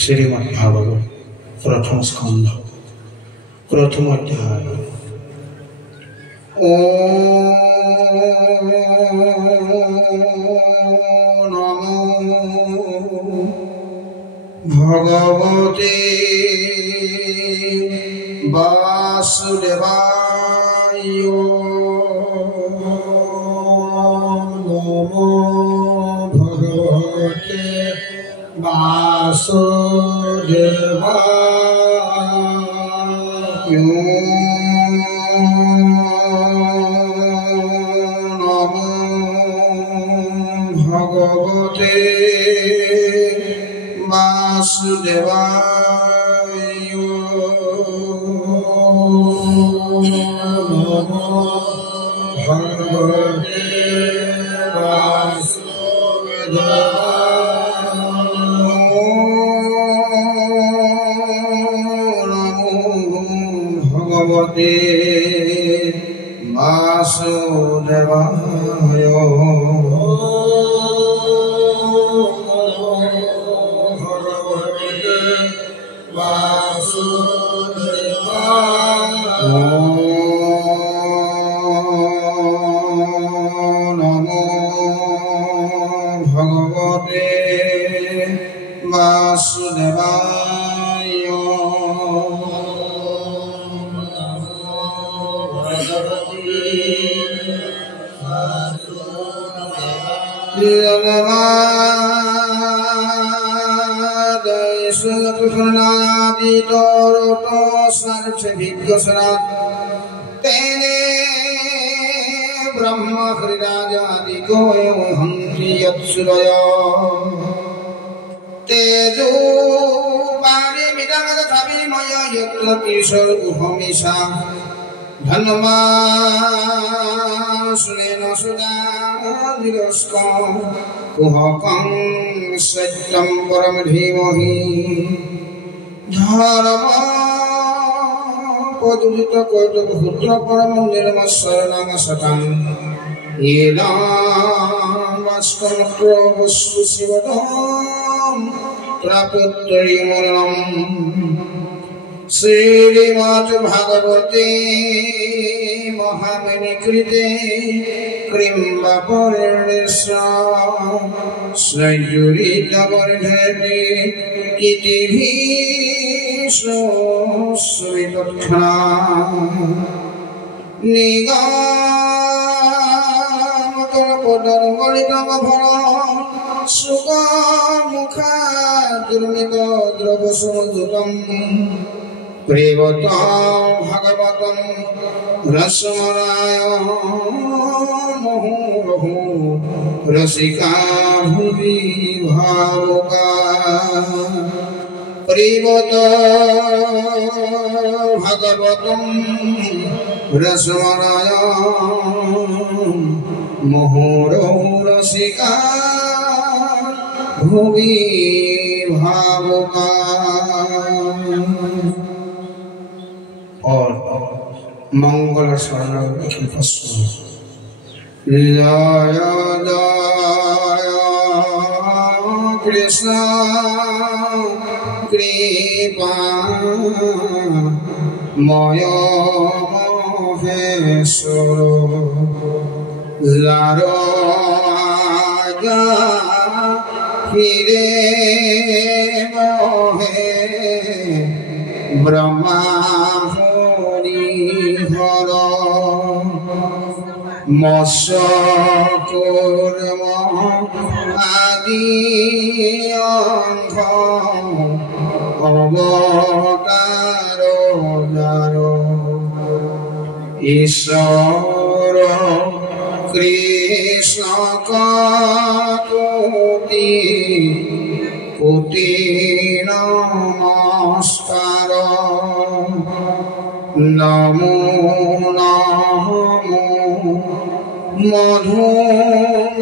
শ্রীমদ্ ভাগবত প্রথম স্কন্ধ প্রথম অধ্যায়। নমো ভগবতে বাসুদেবায়। নমো ভগবতে বাসুদেবায়। নমো ভগবতে বাসুদেবায়। নমো ভগবতে ভগবতে বাসুদেবায়। ভগবতে বাসুদেবায়। নমো ভগবতে বাসুদেবায়। ब्रह्म हरिराजादिको हन्ति यत्सुरय तेजो पारिमिदं तथाविमय यत्र तिसर्गुहमिषा धन्मासुनेन सुदानिरस्कं कुहकं सत्यं परं धीमहि धर्म पदुलित कोटपुत्र परम निर्मशरणं सतं येनावास्तवत्र वस्तु शिवदं प्रापुत्तरिमरणं। श्रीमद् भागवते महामुनि कृते कृम्बपर्णिर्संयुरितवर्धते कितिभिः निगमतरपदर्मलितमफलं सुखमुखाद्रुमितद्रवसमुद्भूतं प्रेवतं भगवतं रसमराय मुहुर्मुहुः रसिका भुवि भावुका। प्रेवतं भगवतं रसमराय मुहुर्मुहुः रसिका भुवि भावुका। और मंगल स्मरण जय जय कृष्ण कृपा मय महेश्वर लारो आज्ञा फिरे मोहे ब्रह्मा हर मत्स्यकूर्म आदि अंग अवतार जारो ईश्वर कृष्ण कोटि कोटि नमस्कार। नमो नमो मधुरा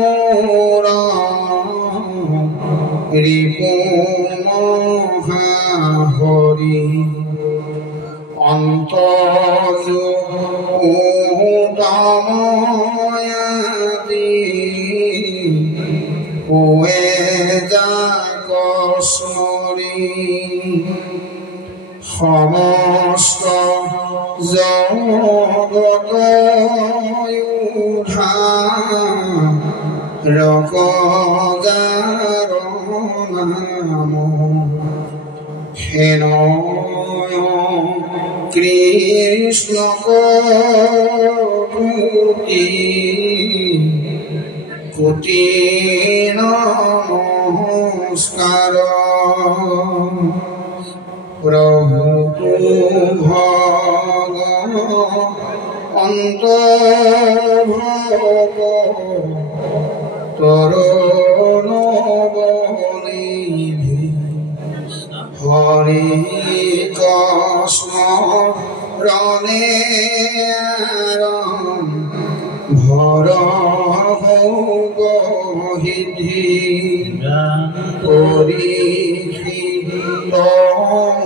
रिपु महाहरि अन्तर्युतमयति ওয়ে যা কসমরে সমস্ত জগত রকদার নাম হেন কৃষ্ণ কোটি কোটি নমস্কার প্রভু ভগবন্ত ভব তরুণ বনিধি হরি কৃষ্ণ রণে ভর গহিধি পরীক্ষিত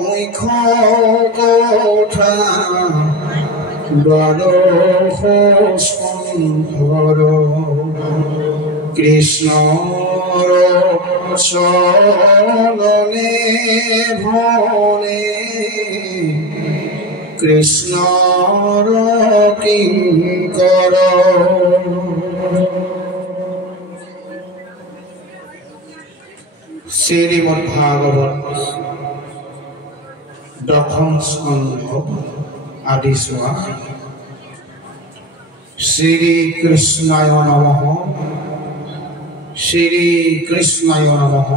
মুখ কোঠা দ্বাদশ স্কন্ধর কৃষ্ণর চরণে ভরে কৃষ্ণর কিঙ্কর। শ্রীমদ্ভাগবত দশম স্কন্ধ আদি সোৱা। শ্রীকৃষ্ণায় নমঃ, শ্রীকৃষ্ণায় নমঃ,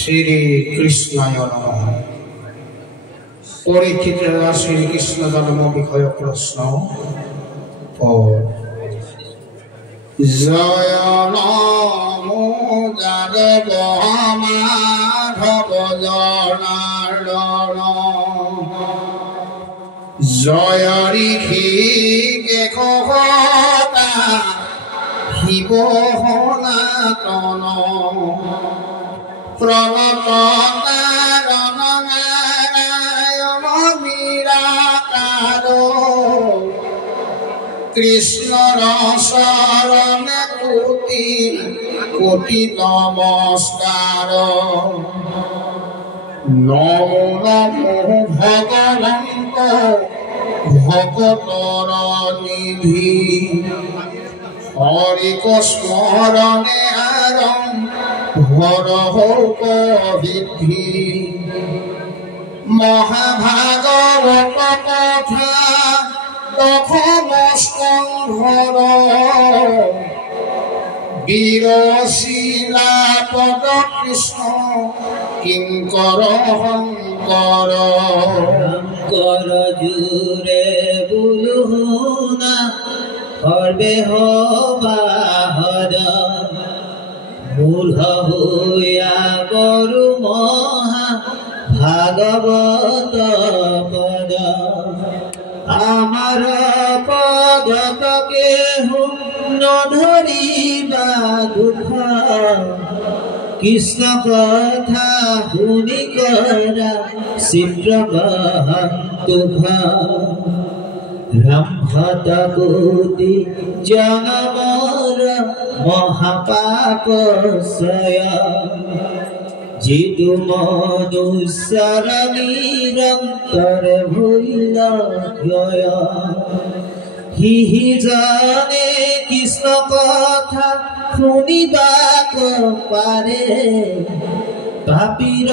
শ্রীকৃষ্ণায় নমঃ। পরীক্ষিত শ্রীকৃষ্ণ জন্ম বিষয় প্রশ্ন। জয় নমো যাদব মাধব জনার্দন, জয় ঋষিকেশতা শিব সনাতন, প্ৰণত নাৰায়ণ নাৰায়ণ নিৰাকাৰ, কৃষ্ণৰ চৰণে কোটি কোটি নমস্কাৰ। নমো নমো ভগবন্ত ভকতৰ নিধি, হৰি স্মৰণে ভৰ গহিধি, মহাভাগৱত কথা দশম স্কন্ধৰ, বিৰচিলা পদ কৃষ্ণ কিঙ্কৰ শঙ্কৰ। শঙ্কৰ জুৰে বুলুনা সৰ্বে সবাহদ, মূল হৈয়া গৰু মহা ভাগৱত পদ। আমাৰ পদতকে নধৰিবা দুখ, কৃষ্ণ কথা শুনি কৰা চিত্ৰগ্ৰহণ তুভ। ব্ৰহ্মত কোটি জনমৰ মহাপাপ সয়, যিটো মনুষ্যৰ নিৰন্তৰ ভুল জয়। সিজনে কৃষ্ণ কথা শুনিবাক পাৰে, পাপীৰ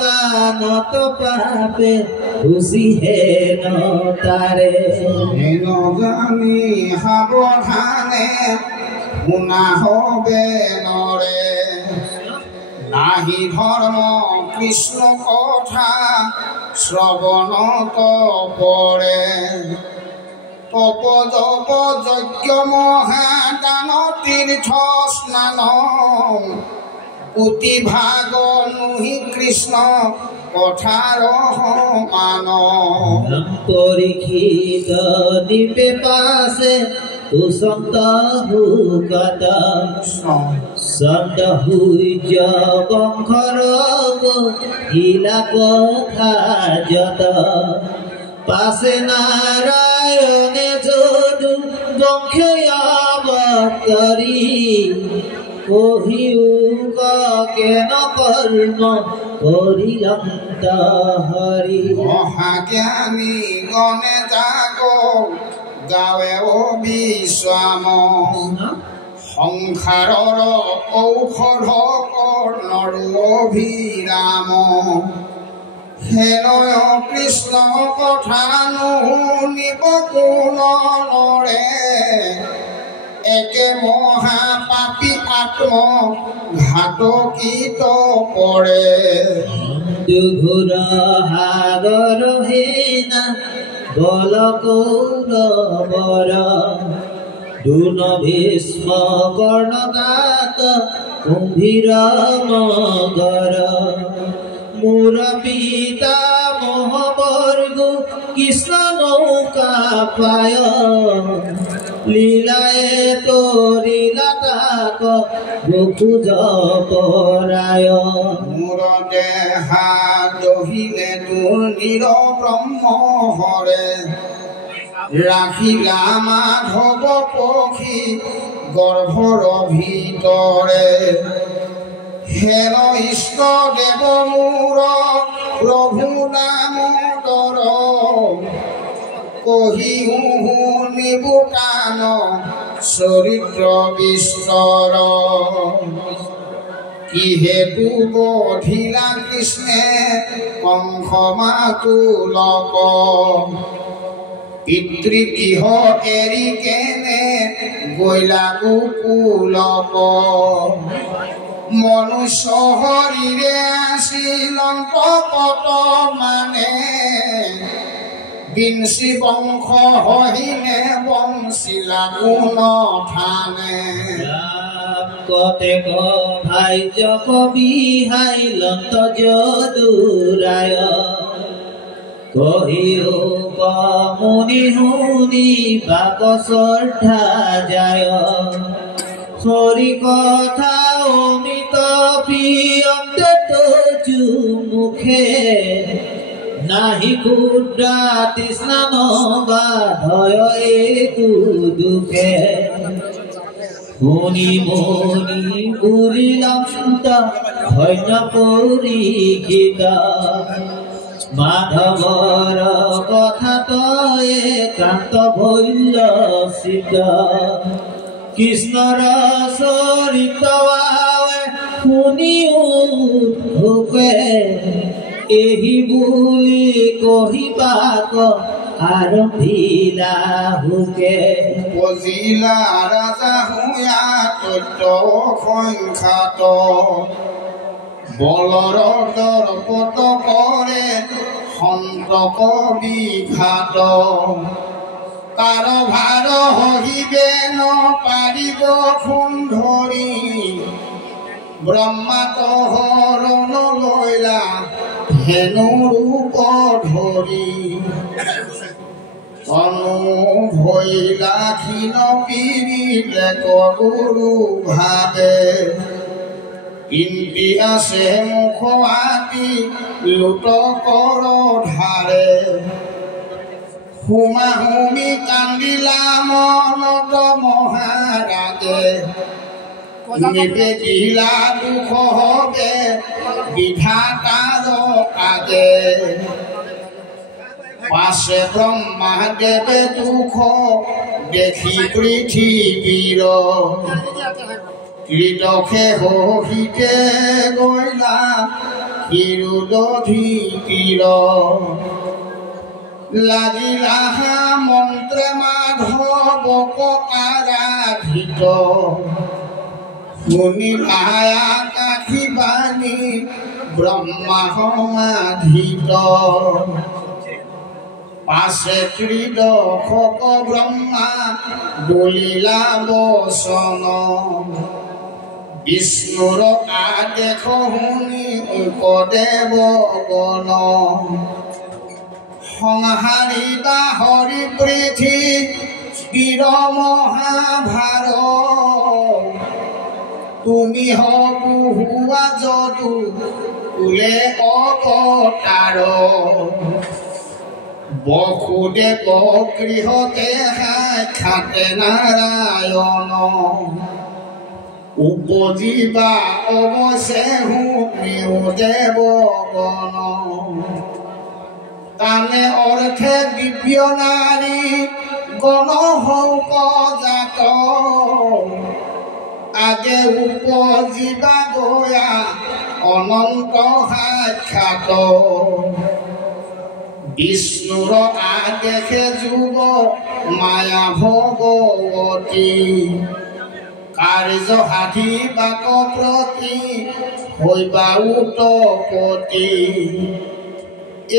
কাণত পাপে বুজিহে নতাৰে। জানি সাৱধানে শুনা হবে নৰে, নাহি ধৰ্ম কৃষ্ণ কথা শ্ৰৱণত পৰে। তপ জপ যজ্ঞ মহাদান তীৰ্থ স্নান, কোটি ভাগ নুহি কৃষ্ণ কথাৰ সমান। পৰীক্ষিত দীপে পাছে তুসন্ত হুকত, সন্ত সূৰ্য বংশৰ হিলা কথা যত। পাছে নাৰায়ণে যদু বংশে অবতৰি, কহিও কেন কৰ্ম কৰিলন্ত হৰি মহাজ্ঞানী গণে যাগ গাৱে বিশ্ৰাম সংসাৰৰ ঔষধ কৰ্ণৰ অভিৰাম হেনয় কৃষ্ণ কথা নুশুনিব কোন নৰে একে মহাপাপী আত্ম ঘাতকীত পৰে দুঘুৰ সাগৰ হেনা বল কৌৰৱৰ দুন ভীষ্ম কৰ্ণকাত কুম্ভীৰ মগৰ মোৰ পিতা মহাবৰ্গু কৃষ্ণ নৌকা পায় লীলায়ে তৰিলা তাক গোকুজ পৰায় মোৰ দেহা দহিলে তোৰ নিৰ ব্ৰহ্ম হৰে ৰাখিলা মাধৱ পক্ষী গৰ্ভৰ ভিতৰে হেৰ ইষ্ট দেৱ মোৰ প্ৰভু নামোদৰ কহিও নিবুটান চৰিত্ৰ বিস্তৰ কি হেতু বধিলা কৃষ্ণে কংস মাতুলক পিতৃগৃহ এৰি কেনে গৈলা গোকুলক মনুষ্য শৰীৰে আছিল অন্তকত মানে বিংশী বংশ হহিনে বংশীলা গুণ থানে কতেক ভাইজ কবি হাইলন্ত যদুৰায় কহিও মুনি শুনি বাক শ্ৰদ্ধা যায় হৰি কথা অমিত প্ৰিয়ন্তে মুখে নাহি ক্ষুদ্ৰা তৃষ্ণা নবাধয় একো দুখে শুনি মুনি বুলিলন্ত ধন্য পৰীক্ষিত মাধৱৰ কথা তই কান্ত ভৈল চিত কৃষ্ণৰ চৰিত্ৰ শুনিও ভোকে এহি বুলি কহিবাক আৰম্ভিলা হুকে বজিলা ৰাজা হুয়া তত্য সংখ্যাত বলৰ দৰ্পত কৰে সন্তক বিঘাত কাৰভাৰ সহিবে নপাৰিব সুন্ধৰি ব্ৰহ্মাক হৰণ লৈলা হেনো ৰূপ ধৰি ভৈলা ক্ষীণ পিৰিলে গুৰু ভাবে ইন্দ্ৰি আছে মুখ আতি লুট কৰ ধাৰে হুমা হুমি কান্দিলা মনত মহাৰাগে নিবেদিলা দুখ হবে বিধাতাৰ কাগে পাছে ব্ৰহ্মাদেৱে দুখ দেখি পৃথিৱীৰ কৃতকে সহিতে গৈলা ক্ষীৰোদধি তীৰ লাগিলা মন্ত্ৰে মাধৱক আৰাধিত শুনিলা আকাশী বাণী ব্ৰহ্মা সমাধিত পাছে ত্ৰিদশক ব্ৰহ্মা বলিলা বচন বিষ্ণুৰ আদেশ শুনি উপদেৱ গণ সংহাৰিবা হৰি পৃথি বীৰ মহাভাৰ তুমি হবুৱা যদু কুলে অৱতাৰ বসুদেৱ গৃহতে সাক্ষাতে নাৰায়ণ উপজিবা অৱশ্যে শুনিও দেৱগণ তানে অৰ্থে দিব্য নাৰী গণ হৌক জাত আগে উপজিবা গয়া অনন্ত সাক্ষাৎ বিষ্ণুৰ আদেশে যুগ মায়া ভগৱতী কাৰ্য সাধি বাক প্ৰতি হৈবা উৎপত্তি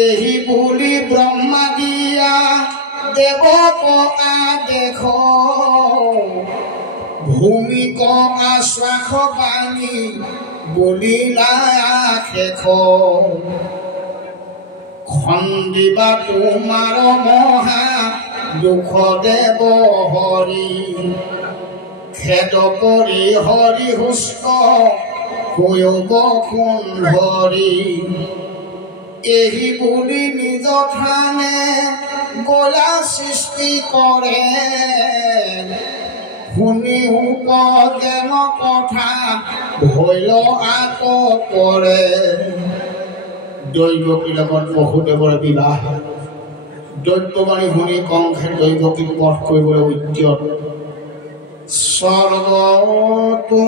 এহি বুলি ব্ৰহ্মা দিয়া দেৱক আদেশ ভূমিক আশ্বাস বাণী বলিলা শেষ খন্দিবা তোমাৰ মহা দুখ দেৱ হৰি খেদ কৰি হৰি হুষ্ট হৈব সুন্দৰী এহি বুলি নিজ থানে গলা সৃষ্টি কৰে শুনি যেন কথা ভৈল আত পৰে দৈৱকীৰ লগত বসুদেৱৰ বিবাহ দৈত্যবাণী শুনি কংসে দৈৱকীক বধ কৰিবলৈ উদ্যত স্বৰ্গতো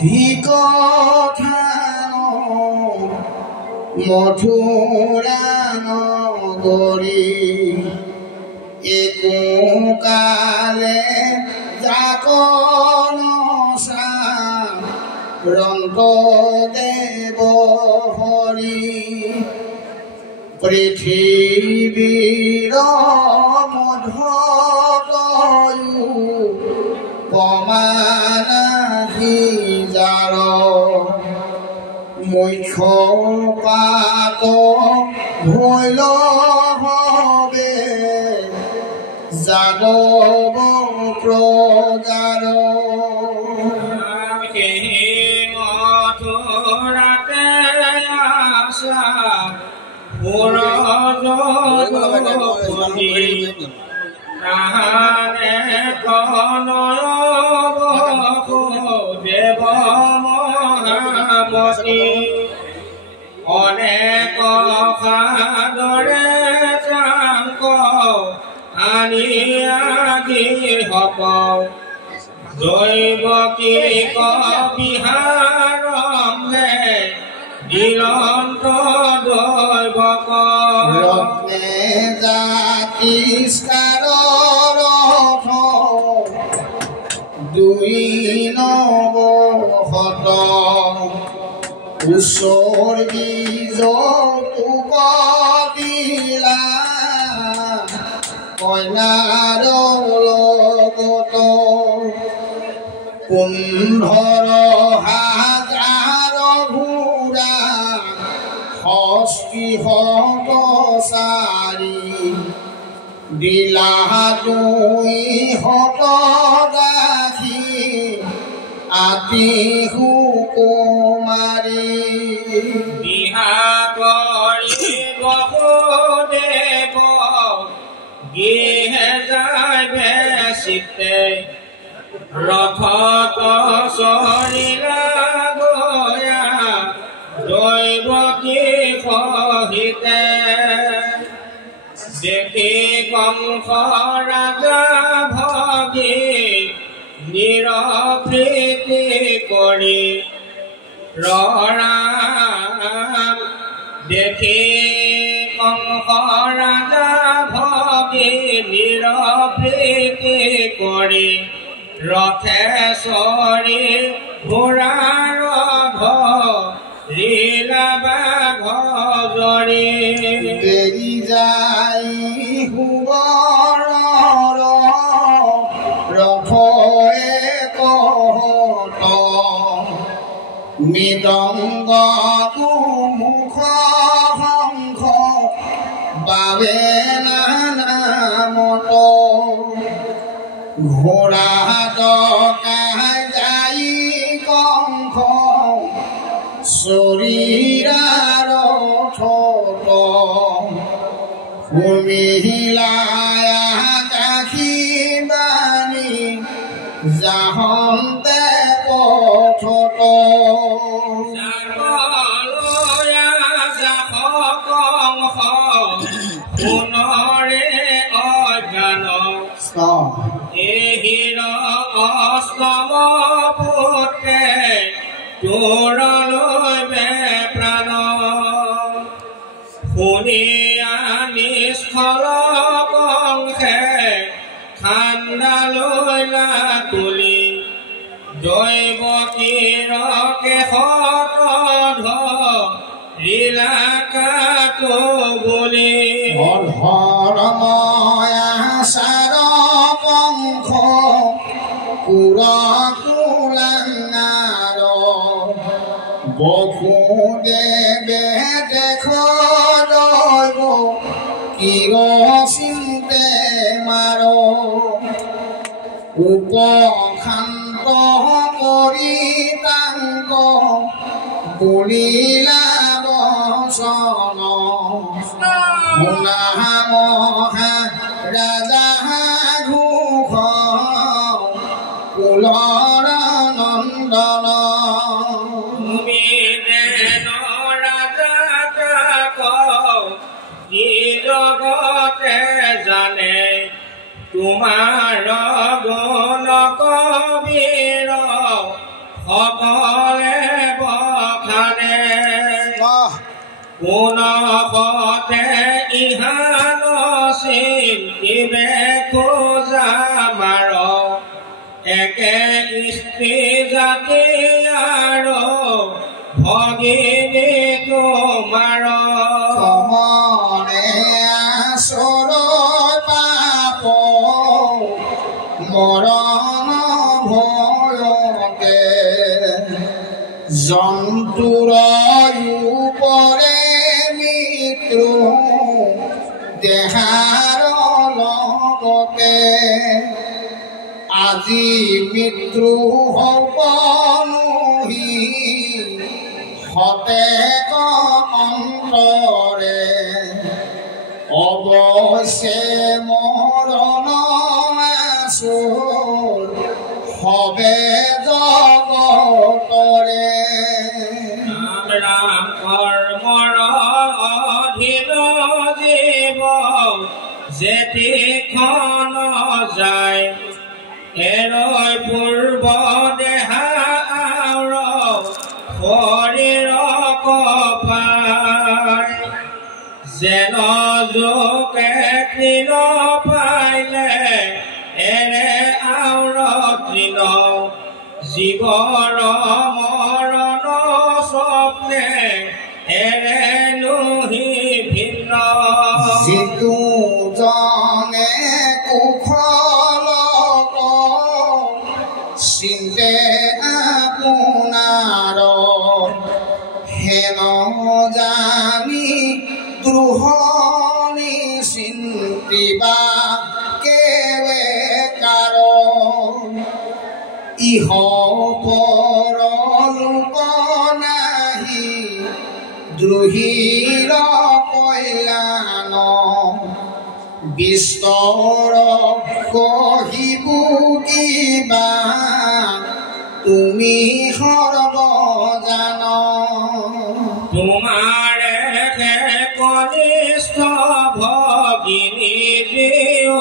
ধিকথান মথুৰা নগৰী একো কালে যাকন ৰন্ত দেৱ হৰি পৃথিৱীৰ মধুৰয়ু পমানাহি যাৰ মুখ্য পাত ভৈল হবে যাদৱ প্ৰজাৰ দেৱ মহামতি অনেক সাদৰে চাংক আনি আজি হব দৈৱকীক বিহাৰমে দিলন্ত দৈৱক ৰত্নে জাতিষ্কাৰৰ ৰথ দুই নৱশত উৎসৰ্গী যৌতুক দিলা কন্যাৰ লগত 15,000 ঘোঁৰা হস্তিহত চাৰি দিলা 200 গাখীৰ আতি সুকুমাৰী বিহা কৰি বসুদেৱ গৃহে যায় বেচিতে ৰথত চৰিলা গয়া দৈৱকী সহিতে দেখি কংস ৰাজা ভগী নিৰপ্ৰীতি কৰি ৰৰাম দেখি কংস ৰাজা ভগী নিৰপ্ৰীতি কৰি ৰথে চৰি ঘোঁৰাৰ ধৰিলা বাঘ জৰি বেৰি যাই সুবৰ ৰথয়ে কহত মৃদংগ মুখ শংখ বাবে নানামত ঘোঁৰা ডকাই যাই কংস চৰিৰাৰ ৰথত শুনিলাই কাশী বাণী যাহন্তে শুনিয়া নিষ্ফল কংসে ঠাণ্ডা লৈলা তুলি দৈৱকীৰ কেশত ধৰিলা কাটো বুলি ধৰ্ময়া চাৰ পংখ কুলাঙাৰ বসুদেৱে দেখ দৈৱ কিয় চিন্তে মাৰ উপশান্ত কৰি তাংক বুলিলা বচন শুনা মহা ৰাজা ঘোষ কুলৰ নন্দন তুমি যেন ৰাজা জগতে জানে তোমাৰ গুণ কবিৰ সকলে বখানে কোন পথে ইহান চিন্তিবে খোজা মাৰ একে স্ত্ৰী জাতি আৰু ভগিনী তোমাৰ কমনে আচৰ পাপ মৰণ ভয়তে জন্তুৰ উপৰে মৃত্যু দেহাৰ লগতে আজি মৃত্যু সপনুহি সতেক অন্তৰে অৱশ্যে মৰণ আচুৰ হবে জগতৰে ৰাম কৰ্মৰ অধীন জীৱ যেতিখন যায় এৰৈ পূৰ্ব দেহা আৰ শৰীৰ কপাই যেন যোগে তৃণ পাইলে এৰে আৰ তৃণ জীৱৰ মৰণ স্বপ্নে এৰে নুহি ভিন্ন যিটো জনে কুশল চিন্তে আপোনাৰ হেন জানি দ্ৰোহনি চিন্তিবা কেৱে কাৰ ইহ পৰলোক নাহি দ্ৰোহীৰ কল্যাণ বিস্তৰ কহিব কিবা তুমি সৰ্বজান তোমাৰে কনিষ্ঠ ভগিনী জিও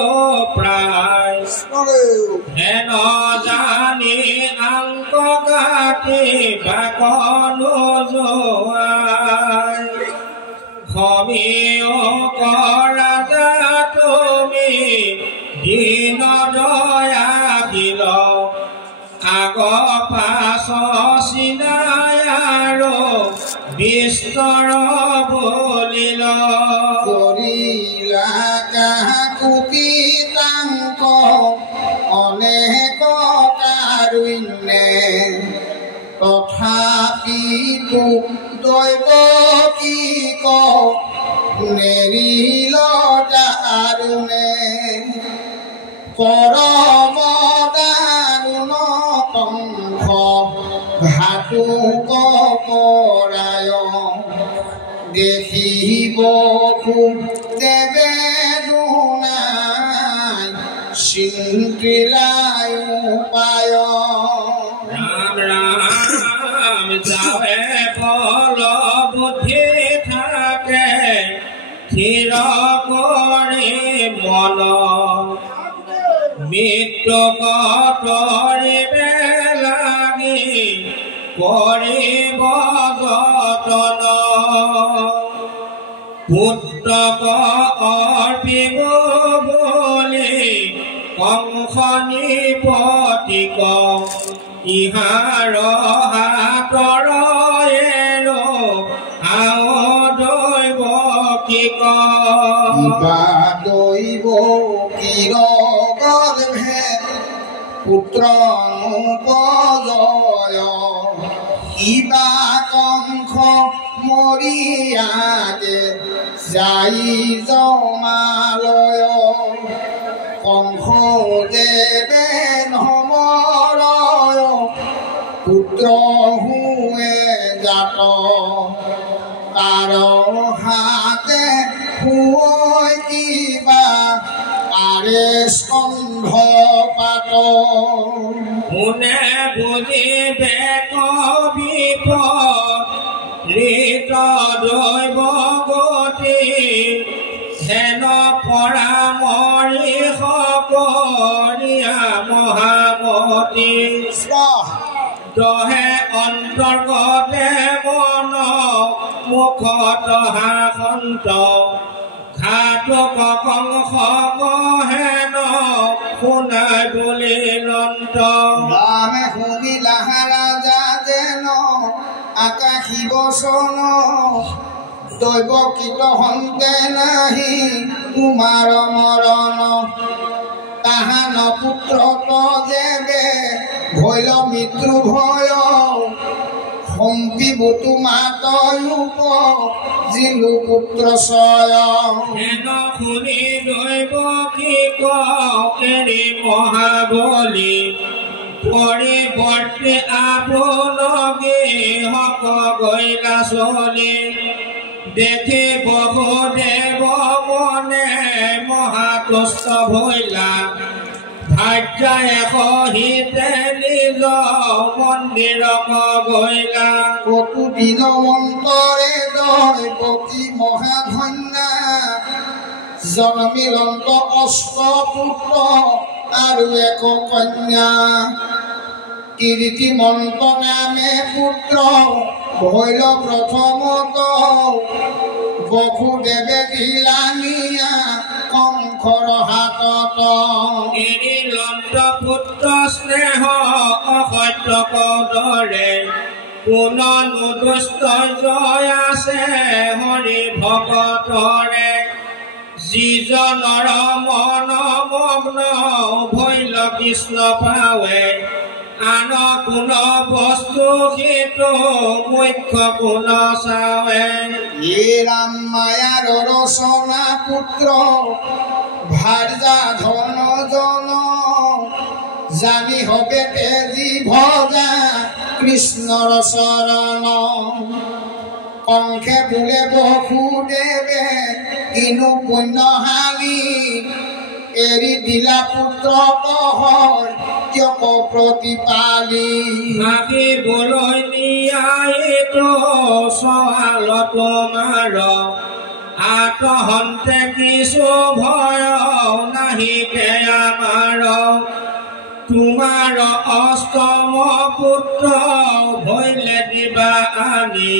প্ৰায় হেন জানি আংক কাটি বাকনো যোৱাই সমীয় ৰাজা তুমি দীন দয়াশীল আগ পাছ চিনাই আৰু বিস্তৰ বলিল কৰিলা কাকো কীৰ্তাঙ্ক অনেক কাৰুণ্যে তথাপিতো দৈৱ কি নেৰিল দাৰুণে পৰম দাৰুণ কংস ঘাতুক পৰায় দেখিব খুব দেৱে দুনাই চিন্তিলাই উপায় ৰাম ৰাম যাৱে বল বুদ্ধি থাকে থিৰ কৰি মন মৃত্যু কটৰিবে লাগি কৰিব যতন পুত্ৰক অৰ্পিব বুলি কংস নিপতিক ইহাৰ হাতৰ এৰো আও দৈৱ কি কিবা দৈৱ কিৰ গৰ্ভে পুত্ৰ উপজয় কিবা কংস মৰিয়াতে যাই জমালয় কংস দেৱে নমৰয় পুত্ৰ হুৱে জাত তাৰ হাতে হুৱৈ কিবা আৰে স্কন্ধ পাত কোনে বুজিবে কবিপদ দৈৱ গতি হেন পৰামৰি সকৰিয়া মহামতি দহে অন্তৰ্গতে মন মুখত হাসন্ত ঘাতক কংস হেন শুনাই বুলি লন্ত ৰামে শুনিলা ৰাজা যেন আকাশী বচন দৈৱ কীট হন্তে নাহি তোমাৰ মৰণ তাহান পুত্ৰ যেবে ভৈল মৃত্যু ভয় সম্পিব তোমাত ৰূপ জিলু পুত্ৰ ছয় হেন শুনি দৈৱ কীট এৰি মহাবলী পৰিৱৰ্তে আপোনগে হক গৈলা চলি দেখি বহুদেৱ মনে মহাতুষ্ট ভৈলা ভাৰ্যাই সহিতে নিজ মন্দিৰক গৈলা কটু দিন অন্তৰে দৈৱকী মহাধন্যা জন্মিলন্ত অষ্ট পুত্ৰ আৰু এক কন্যা কীৰ্তিমন্ত নামে পুত্ৰ ভৈল প্ৰথমত বসুদেৱে দিলা নিয়া কংসৰ হাতত এৰিলন্ত পুত্ৰ স্নেহ অসত্যক দৰে পুনঃ দুষ্ট জয় আছে হৰি ভকতৰে যিজনৰ মন মগ্ন ভৈল কৃষ্ণ পাৱে আন কোন বস্তু সেইটো মুখ্য কোন চাৱে ৰাম মায়াৰ ৰচনা পুত্ৰ ভাৰ্যা ধন জন জানি হবে তেজি ভজা কৃষ্ণৰ চৰণ কংসে বোলে বসুদেৱে কিনো পুণ্যশালী এৰি দিলা পুত্ৰ হয় কিয়ক প্ৰতিপালি মাগিবলৈ নিয়াইতো সৱাল তোমাৰ আত্মহন্তে কিছু ভয় নাহিকে আমাৰ তোমাৰ অষ্টম পুত্ৰ ভৈলে দিবা আনি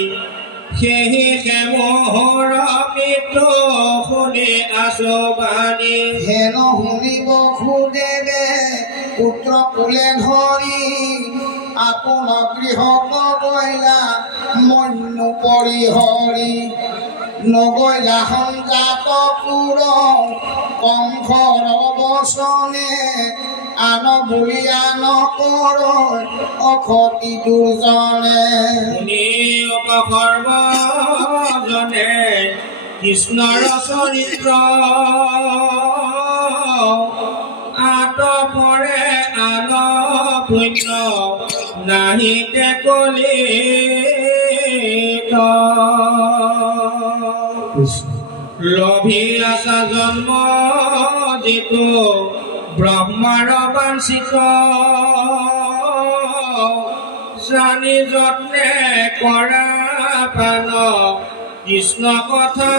সেহি মোহৰ মৃত্যু শুনি আছো বাণী হেন শুনি বসুদেৱে পুত্ৰ কোলে ধৰি আপোন গৃহত গৈলা মন্যু পৰিহৰি নগৈলা সংজাত পুৰ কংসৰ বচনে আন বুলিয়া নকৰ অখতি দুৰ্জনে শুনি সৰ্বজনে কৃষ্ণৰ চৰিত্ৰ আতপৰে আন পুণ্য নাহিকে কলি লভি আছা জন্ম যিটো ব্ৰহ্মাৰ বাঞ্ছিত জানি যত্নে কৰা পান কৃষ্ণ কথা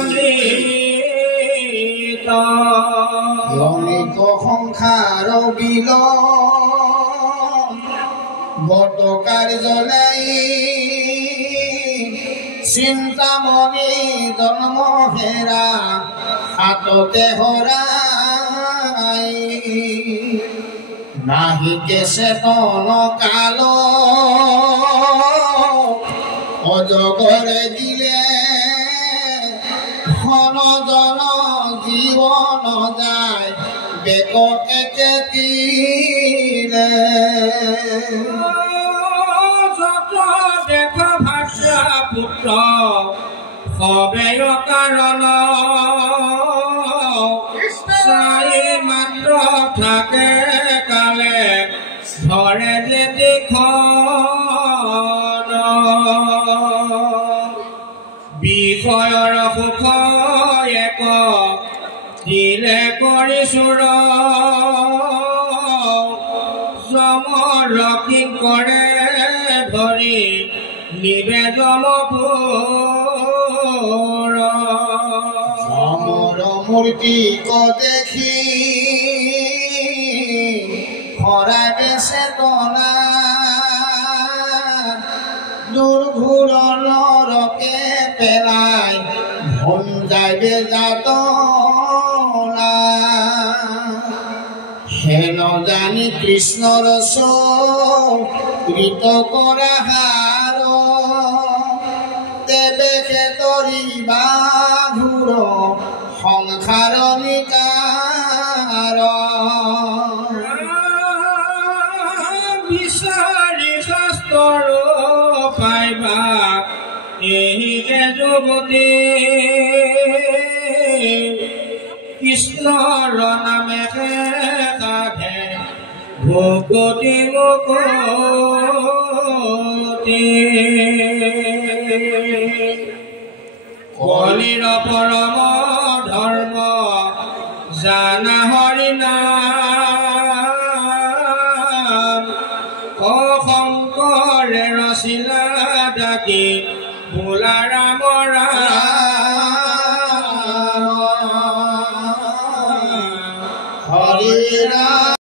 অনেক সংসাৰ বিল বটকাৰ জ্বলাই চিন্তামণি জন্ম হেৰা হাততে হৰাই নাহিকে চেতন কাল অজগৰে দিলে ধন জন জীবন যায় বেক একে তীৰে যত দেখা ভাষা পুত্ৰ সবেয় কাৰণ চাই মাত্ৰ থাকে কালে ধৰে যেতি বিষয়ৰ সুখ এক দিলে কৰি চুৰ জমৰ কি কৰে ধৰি নিবে জলপুৰ অমৰ মূৰ্তি দেখি হৰাবে চেতনা দুৰ্ঘূৰণৰকে পেলাই ধন যাইবে যাতনা হেন জানি কৃষ্ণৰ চৰিত কৰা হাৰ দেবে খেতৰিবা ঘূৰ সংসাৰ নিকাৰ বিচাৰি শাস্ত্ৰৰ পাইবা এই যে যুৱতী কৃষ্ণৰ নামে সাধে ভকতি মুকতি কলিৰ পৰম ধৰ্ম জানা হৰি নাম শংকৰে ৰচিলা ডাকি বোলা ৰাম হৰি ৰাম।